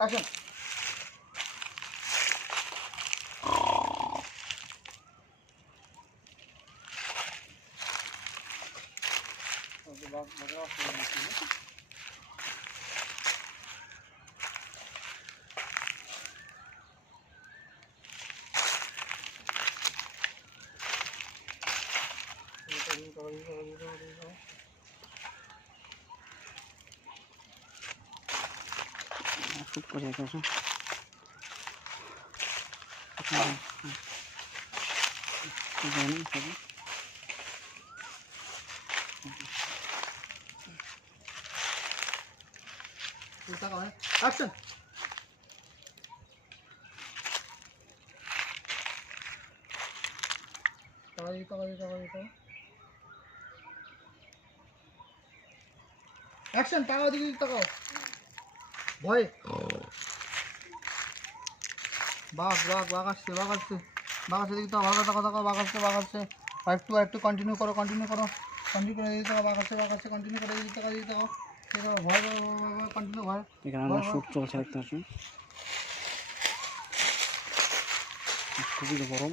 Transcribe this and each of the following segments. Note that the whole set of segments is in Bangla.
Action. Thank you. 쑥 뿌려줘서. 이거는 저기. 이따가 액션! 이따가 이따가 이따가. 액션! 따가워 따가워 ভয় বাঘ বাঘ বাঘ আসছে বাঘ আসছে। বাঘ আসছে দিকে তাকাও বাঘ তাকাও তাকাও বাঘ আসছে বাঘ আসছে। আর একটু আর একটু কন্টিনিউ করো কন্টিনিউ করো। কন্টিনিউ করে দিতে তাকাও বাঘ আসছে বাঘ আসছে কন্টিনিউ করে দিতে তাকাও দিতে ভয় ভয় কন্টিনিউ ভয় এখানে আমার শুট চলছে দেখতে পাচ্ছি খুবই গরম।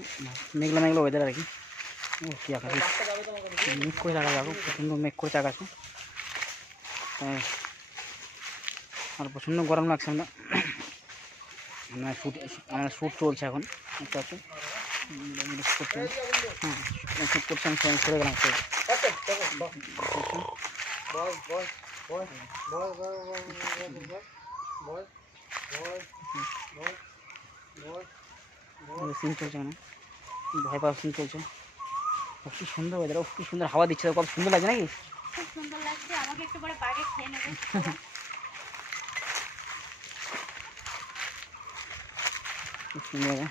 মেঘলা মেঘলা ওয়েদার আর কি। ও কি আকাশে। মেঘ করে থাকা যাব। প্রচণ্ড মেঘ করে থাকা আছে। তাই আর প্রচণ্ড গরম লাগছে আমরা। আমার শ্যুট আমার শ্যুট চলছে এখন একটা শ্যুট হ্যাঁ, আমি করে গেলাম চলছে ভয় পাওয়া সিন চলছে। কি সুন্দর ওয়েদার খুব সুন্দর হাওয়া দিচ্ছে, কত সুন্দর লাগছে নাকি? সুন্দর লাগছে, আমাকে একটু পরে বাগে খেয়ে নেবে। কিছু নেই